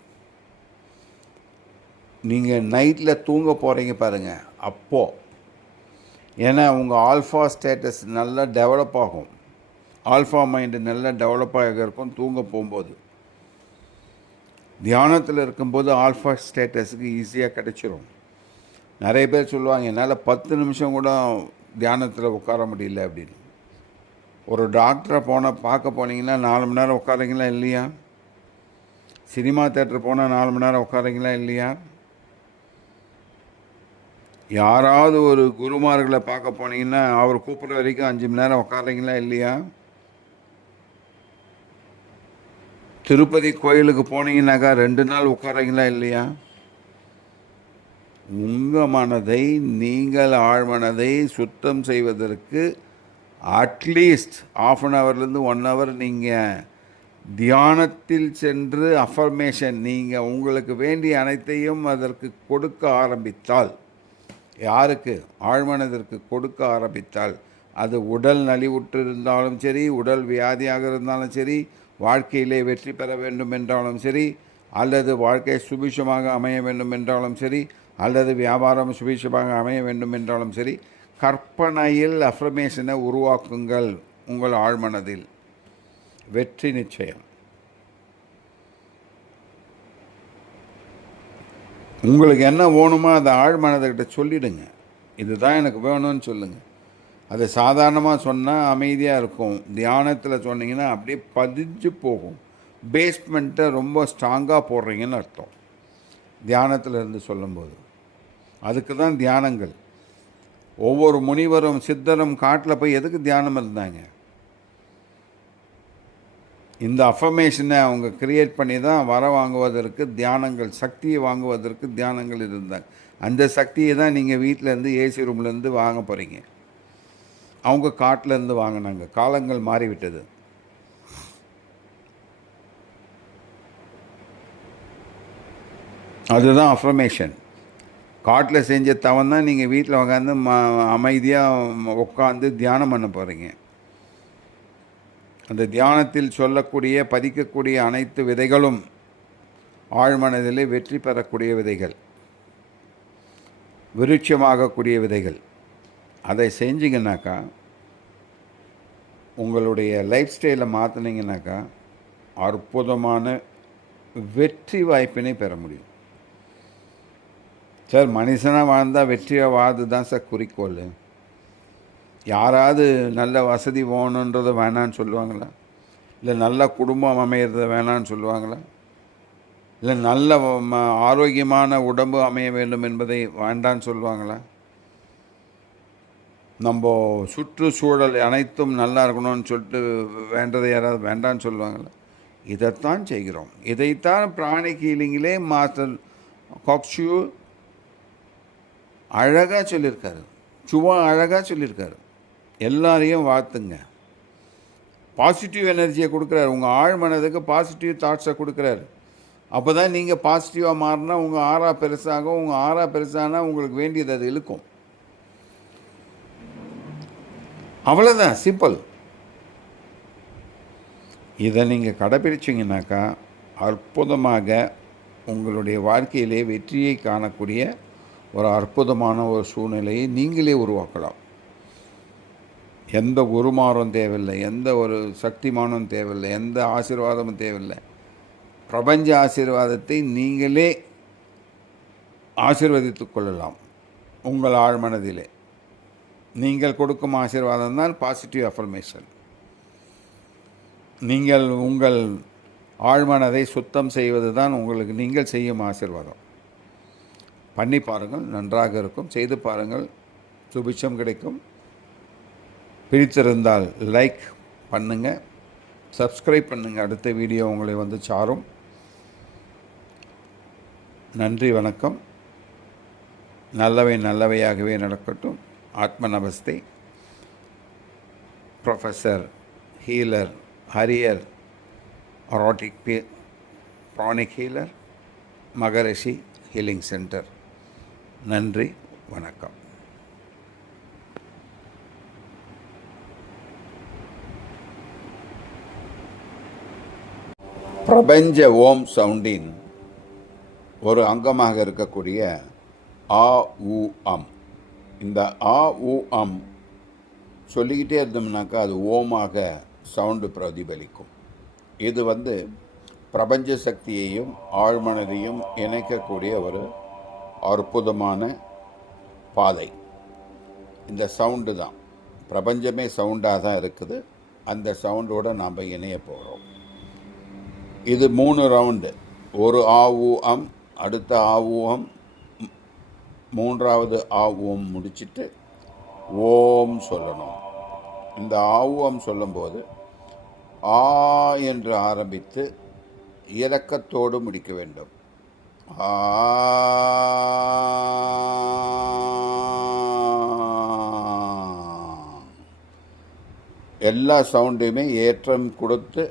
நீங்கள் நைட்டில் தூங்க போகிறீங்க பாருங்கள், அப்போது. ஏன்னா உங்கள் ஆல்ஃபா ஸ்டேட்டஸ் நல்லா டெவலப் ஆகும், ஆல்ஃபா மைண்டு நல்லா டெவலப் ஆக இருக்கும். தூங்க போகும்போது தியானத்தில் இருக்கும்போது ஆல்ஃபா ஸ்டேட்டஸுக்கு ஈஸியாக கிடச்சிரும். நிறைய பேர் சொல்லுவாங்க, என்னால் 10 நிமிஷம் கூட தியானத்தில் உட்கார முடியல அப்படின்னு. ஒரு டாக்டரை பார்க்க போனீங்கன்னா 4 மணி நேரம் உட்காரீங்களா இல்லையா? சினிமா தேட்டர் போனால் 4 மணி நேரம் உட்காரீங்களா இல்லையா? யாராவது ஒரு குருமார்களை பார்க்க போனீங்கன்னா அவர் கூப்பிட்ற வரைக்கும் 5 மணி நேரம் உட்காரீங்களா இல்லையா? திருப்பதி கோயிலுக்கு போனீங்கன்னாக்கா 2 நாள் உட்காரீங்களா இல்லையா? உங்கள் மனதை, நீங்கள் ஆழ்மனதை சுத்தம் செய்வதற்கு அட்லீஸ்ட் 1/2 ஹவர்லேருந்து 1 ஹவர் நீங்கள் தியானத்தில் சென்று அஃபர்மேஷன் நீங்கள் உங்களுக்கு வேண்டிய அனைத்தையும் அதற்கு கொடுக்க ஆரம்பித்தால், யாருக்கு? ஆழ்மனதிற்கு கொடுக்க ஆரம்பித்தால், அது உடல் நலிவுற்று இருந்தாலும் சரி, உடல் வியாதியாக இருந்தாலும் சரி, வாழ்க்கையிலே வெற்றி பெற வேண்டும் என்றாலும் சரி, அல்லது வாழ்க்கை சுபிஷமாக அமைய வேண்டும் என்றாலும் சரி, அல்லது வியாபாரம் சுபிஷமாக அமைய வேண்டும் என்றாலும் சரி, கற்பனையில் அஃபர்மேஷனை உருவாக்குங்கள். உங்கள் ஆழ்மனதில் வெற்றி நிச்சயம். உங்களுக்கு என்ன வேணுமோ அதை ஆழ்மனதுக்கிட்ட சொல்லிவிடுங்க. இதுதான் எனக்கு வேணும்னு சொல்லுங்கள். அது சாதாரணமாக சொன்னால் அமைதியாக இருக்கும், தியானத்தில் சொன்னீங்கன்னா அப்படியே பதிஞ்சு போகும். பேஸ்மெண்ட்டை ரொம்ப ஸ்ட்ராங்காக போடுறீங்கன்னு அர்த்தம் தியானத்தில் இருந்து சொல்லும்போது. அதுக்கு தான் தியானங்கள். ஒவ்வொரு முனிவரும் சித்தரும் காட்டில் போய் எதுக்கு தியானம் இருந்தாங்க? இந்த அஃபர்மேஷனை அவங்க கிரியேட் பண்ணி தான் வர வாங்குவதற்கு தியானங்கள், சக்தியை வாங்குவதற்கு தியானங்கள் இருந்தாங்க. அந்த சக்தியை தான் நீங்கள் வீட்டிலேருந்து ஏசி ரூம்லேருந்து வாங்க போகிறீங்க. அவங்க காட்டிலேருந்து வாங்கினாங்க. காலங்கள் மாறிவிட்டது. அதுதான் அஃபர்மேஷன். காட்டில் செஞ்ச தவன் தான் நீங்கள் வீட்டில் உட்காந்து அமைதியாக உட்காந்து தியானம் பண்ண போகிறீங்க. அந்த தியானத்தில் சொல்லக்கூடிய, பதிக்கக்கூடிய அனைத்து விதைகளும் ஆழ்மனதிலே வெற்றி பெறக்கூடிய விதைகள், விருட்சமாகக்கூடிய விதைகள். அதை செஞ்சிங்கனாக்கா, உங்களுடைய லைஃப் ஸ்டைலை மாற்றினீங்கனாக்கா அற்புதமான வெற்றி வாய்ப்பினை பெற முடியும். சார், மனுஷனாக வாழ்ந்தால் வெற்றியாக வாழ்து தான் சார் குறிக்கோள். யாராவது நல்ல வசதி வேணுன்றதை வேணான்னு சொல்லுவாங்களா? இல்லை நல்ல குடும்பம் அமையிறத வேணான்னு சொல்லுவாங்களா? இல்லை நல்ல ஆரோக்கியமான உடம்பு அமைய வேண்டும் என்பதை வேண்டான்னு சொல்லுவாங்களா? நம்ம சுற்றுச்சூழல் அனைத்தும் நல்லா இருக்கணும்னு சொல்லிட்டு வேண்டதை யாராவது வேண்டான்னு சொல்லுவாங்களா? இதைத்தான் செய்கிறோம். இதைத்தான் பிராணிக் ஹீலிங்கிலே மாஸ்டர் காக்ஷியூ அழகாக சொல்லியிருக்காரு. சும்மா அழகாக சொல்லியிருக்காரு. எல்லாரையும் வாழ்த்துங்க. பாசிட்டிவ் எனர்ஜியை கொடுக்குறாரு. உங்கள் ஆழ் மனதுக்கு பாசிட்டிவ் தாட்ஸை கொடுக்குறாரு. அப்போ தான் நீங்கள் பாசிட்டிவாக மாறினா உங்கள் ஆறா பெருசாகும். உங்கள் ஆறா பெருசானா உங்களுக்கு வேண்டியது அது இழுக்கும். அவ்வளோதான், சிம்பிள். இதை நீங்கள் கடைப்பிடிச்சிங்கனாக்கா அற்புதமாக உங்களுடைய வாழ்க்கையிலே வெற்றியை காணக்கூடிய ஒரு அற்புதமான ஒரு சூழ்நிலையை நீங்களே உருவாக்கலாம். எந்த குருமாரும் தேவையில்லை, எந்த ஒரு சக்திமானும் தேவையில்லை, எந்த ஆசீர்வாதமும் தேவையில்லை. பிரபஞ்ச ஆசீர்வாதத்தை நீங்களே ஆசீர்வதித்து கொள்ளலாம். உங்கள் ஆழ்மனதிலே நீங்கள் கொடுக்கும் ஆசீர்வாதம் தான் பாசிட்டிவ் அஃபர்மேஷன். நீங்கள் உங்கள் ஆழ்மனதை சுத்தம் செய்வது தான் உங்களுக்கு நீங்கள் செய்யும் ஆசீர்வாதம். பண்ணி பாருங்கள், நன்றாக இருக்கும். செய்து பாருங்கள், சுபிட்சம் கிடைக்கும். பிடித்திருந்தால் லைக் பண்ணுங்கள், சப்ஸ்கிரைப் பண்ணுங்கள். அடுத்த வீடியோ உங்களை வந்து சாரும். நன்றி, வணக்கம். நல்லவை நல்லவையாகவே நடக்கட்டும். ஆத்ம நமஸ்தே. ப்ரொஃபஸர் ஹீலர் ஹரியர் pranic healer, Maharishi healing center. நன்றி, வணக்கம். பிரபஞ்ச ஓம் சவுண்டின் ஒரு அங்கமாக இருக்கக்கூடிய ஆ உ அம். இந்த ஆ உ அம் சொல்லிக்கிட்டே இருந்தோம்னாக்கா அது ஓமாக சவுண்டு பிரதிபலிக்கும். இது பிரபஞ்ச சக்தியையும் ஆழ்மனதையும் இணைக்கக்கூடிய ஒரு அற்புதமான பாதை. இந்த சவுண்டு தான், பிரபஞ்சமே சவுண்டாக தான் இருக்குது. அந்த சவுண்டோடு நாம் இணைய போகிறோம். இது 3 ரவுண்டு. ஒரு ஆ உ அம், அடுத்த ஆ உ அம், 3வது ஆ உ அம் முடிச்சுட்டு ஓம் சொல்லணும். இந்த ஆ உ அம் சொல்லும்போது ஆ என்று ஆரம்பித்து இரக்கத்தோடு முடிக்க வேண்டும். ஆ. எல்லா சவுண்டையுமே ஏற்றம் கொடுத்து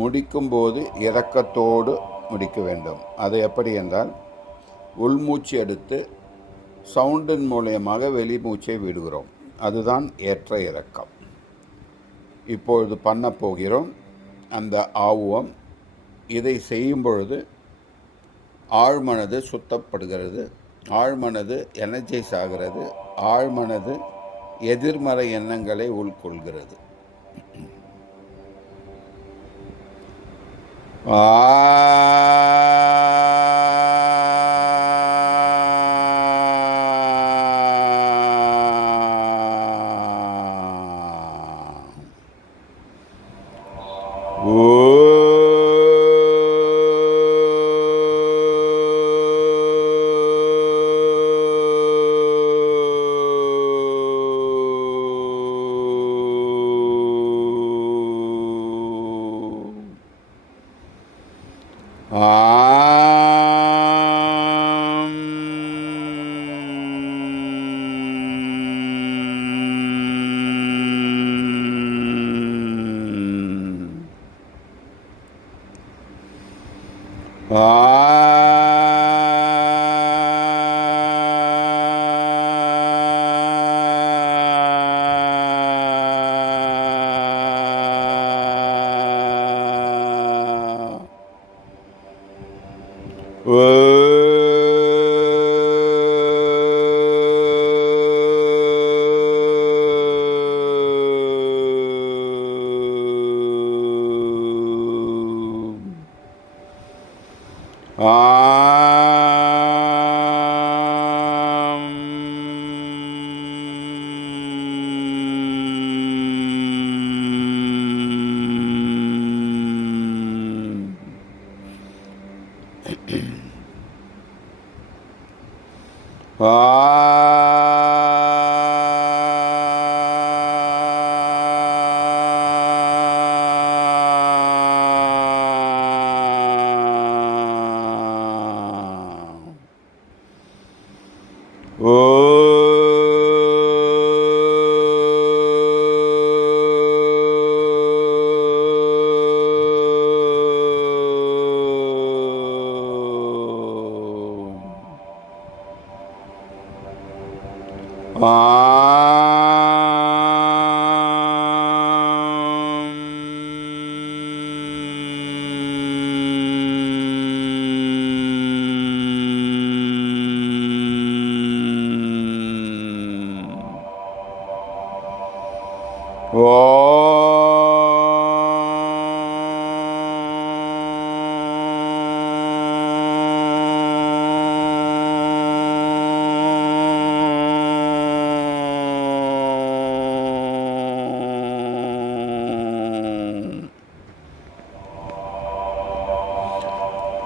முடிக்கும்போது இரக்கத்தோடு முடிக்க வேண்டும். அது எப்படி என்றால், உள்மூச்சு எடுத்து சவுண்டின் மூலியமாக வெளிமூச்சை விடுகிறோம். அதுதான் ஏற்ற இறக்கம். இப்பொழுது பண்ண போகிறோம் அந்த ஆவுவம். இதை செய்யும் பொழுது ஆழ்மனது சுத்தப்படுகிறது, ஆழ்மனது எனர்ஜைஸ் ஆகிறது, ஆழ்மனது எதிர்மறை எண்ணங்களை உள்கொள்கிறது. ஆம்.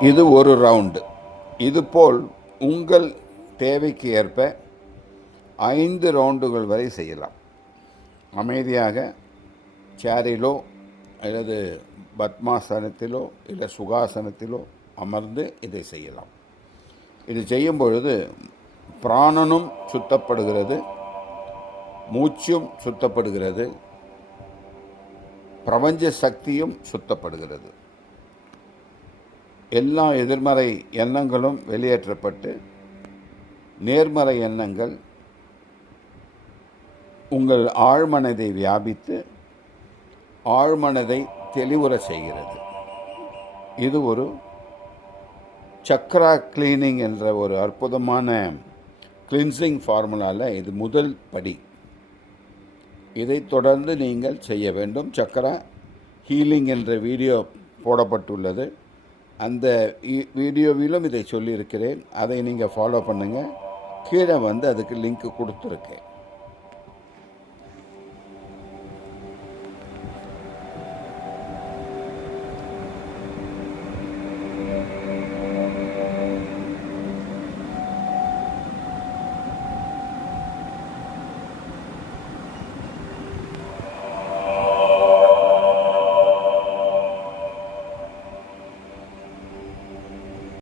இது ஒரு ரவுண்டு. இதுபோல் உங்கள் தேவைக்கு ஏற்ப 5 ரவுண்டுகள் வரை செய்யலாம். அமைதியாக சேரிலோ அல்லது பத்மாசனத்திலோ இல்லை சுகாசனத்திலோ அமர்ந்து இதை செய்யலாம். இது செய்யும் பொழுது பிராணனும் சுத்தப்படுகிறது, மூச்சும் சுத்தப்படுகிறது, பிரபஞ்ச சக்தியும் சுத்தப்படுகிறது. எல்லா எதிர்மறை எண்ணங்களும் வெளியேற்றப்பட்டு நேர்மறை எண்ணங்கள் உங்கள் ஆழ்மனதை வியாபித்து ஆழ்மனதை தெளிவுற செய்கிறது. இது ஒரு சக்ரா கிளீனிங் என்ற ஒரு அற்புதமான கிளின்சிங் ஃபார்முலாவில் இது முதல் படி. இதை தொடர்ந்து நீங்கள் செய்ய வேண்டும். சக்ரா ஹீலிங் என்ற வீடியோ போடப்பட்டுள்ளது. அந்த வீடியோவிலும் இதை சொல்லியிருக்கிறேன். அதை நீங்கள் ஃபாலோ பண்ணுங்கள். கீழே அதுக்கு லிங்க் கொடுத்துருக்கேன்.